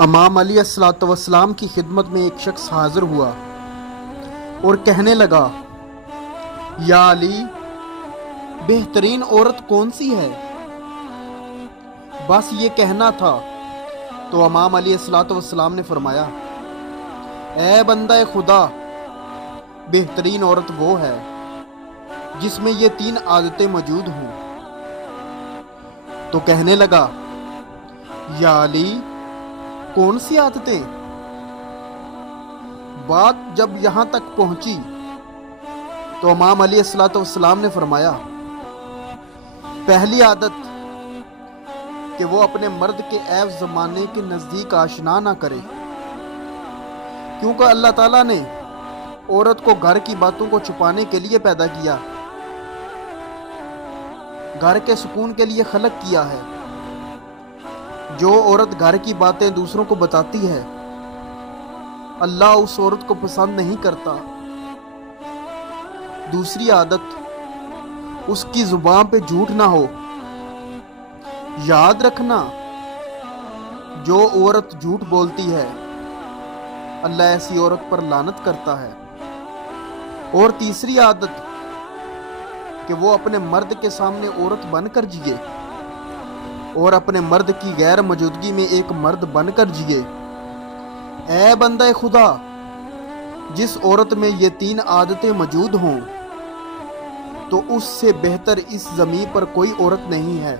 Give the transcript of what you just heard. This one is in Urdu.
امام علیہ الصلوۃ والسلام کی خدمت میں ایک شخص حاضر ہوا اور کہنے لگا، یا علی، بہترین عورت کون سی ہے؟ بس یہ کہنا تھا تو امام علیہ الصلوۃ والسلام نے فرمایا، اے بندہ خدا، بہترین عورت وہ ہے جس میں یہ 3 عادتیں موجود ہوں۔ تو کہنے لگا، یا علی، کون سی عادتیں؟ بات جب یہاں تک پہنچی تو امام علیہ الصلوۃ والسلام نے فرمایا، پہلی عادت کہ وہ اپنے مرد کے عیب زمانے کے نزدیک آشنا نہ کرے، کیونکہ اللہ تعالیٰ نے عورت کو گھر کی باتوں کو چھپانے کے لیے پیدا کیا، گھر کے سکون کے لیے خلق کیا ہے۔ جو عورت گھر کی باتیں دوسروں کو بتاتی ہے، اللہ اس عورت کو پسند نہیں کرتا۔ دوسری عادت، اس کی زبان پہ جھوٹ نہ ہو۔ یاد رکھنا، جو عورت جھوٹ بولتی ہے، اللہ ایسی عورت پر لعنت کرتا ہے۔ اور تیسری عادت کہ وہ اپنے مرد کے سامنے عورت بن کر جیے اور اپنے مرد کی غیر موجودگی میں ایک مرد بن کر جیے۔ اے بندہ خدا، جس عورت میں یہ 3 عادتیں موجود ہوں تو اس سے بہتر اس زمین پر کوئی عورت نہیں ہے۔